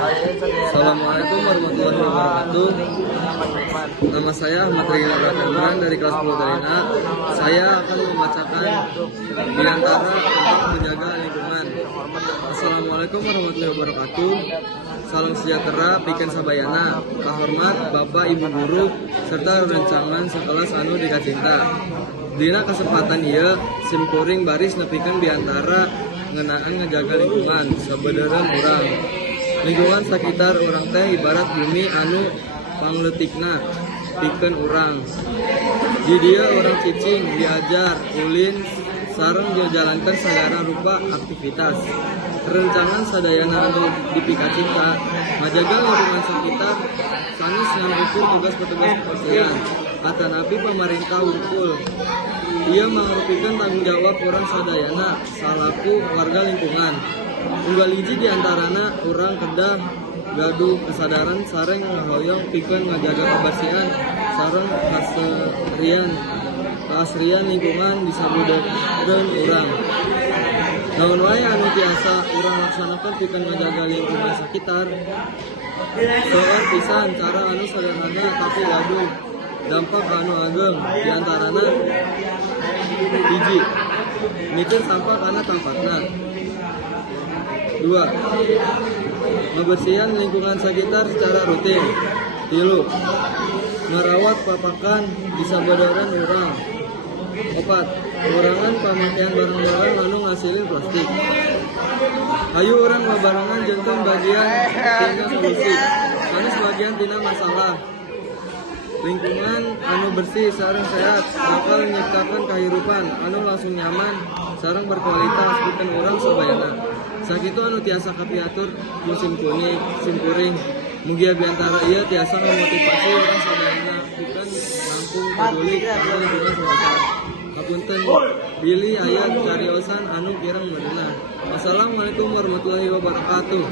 Assalamualaikum warahmatullahi wabarakatuh. Nama saya Ahmad Rina Rahman dari kelas 10 Tarina. Saya akan membacakan di antara tentang menjaga lingkungan. Assalamualaikum warahmatullahi wabarakatuh. Salam sejahtera pikeun sabayana. Kahormat Bapak Ibu guru serta rencangan sekelas anu dikacinta. Dina kesempatan ieu simkuring baris nepikeun biantara ngeunaan ngejaga lingkungan sabeudeureuh urang. Lingkungan sekitar urang teh ibarat bumi anu pangleutikna pikeun urang. Di dieu urang cicing diajar ulin sareng jalankeun sagala rupa aktivitas. Rencangan sadayana anu dipikacinta ngajaga lingkungan sekitar sanes ngamukul tugas petugas kebersihan atanapi pemerintah hungkul. Ia mangrupikeun tanggung jawab urang sadayana salaku warga lingkungan. Unggal hiji diantarana urang kedah gaduh kesadaran sareng ngahoyong pikeun ngajaga kebersihan sareng keasrian lingkungan di sabeudeureuh urang. Naon wae anu tiasa urang laksanakeun pikeun ngajaga lingkungan sekitar. Seueur pisan cara anu sederhana tapi gaduh dampak anu ageng diantarana hiji mikir sampah kana tempatna. 2. Ngebersihan lingkungan sekitar secara rutin. 3. Merawat papakan di sabeudeureuh urang. 4. Kurangan pamakaian barang-barang anu ngasilin plastik. Hayu urang babarengan jeung bagian tina solusi. Sanes bagian tina masalah. Lingkungan anu bersih sareng sehat bakal nyiptakeun kahirupan anu langsung nyaman sareng berkualitas pikeun urang sabayana. Sakitu anu tiasa kapiatur musim simkuring. Mugia biantara ieu tiasa memotivasi urang sadayana pikeun langkung peduli kana lingkungan sekitar. Hapunten bilih aya cariosan anu kirang meunah. Wassalamualaikum warahmatullahi wabarakatuh.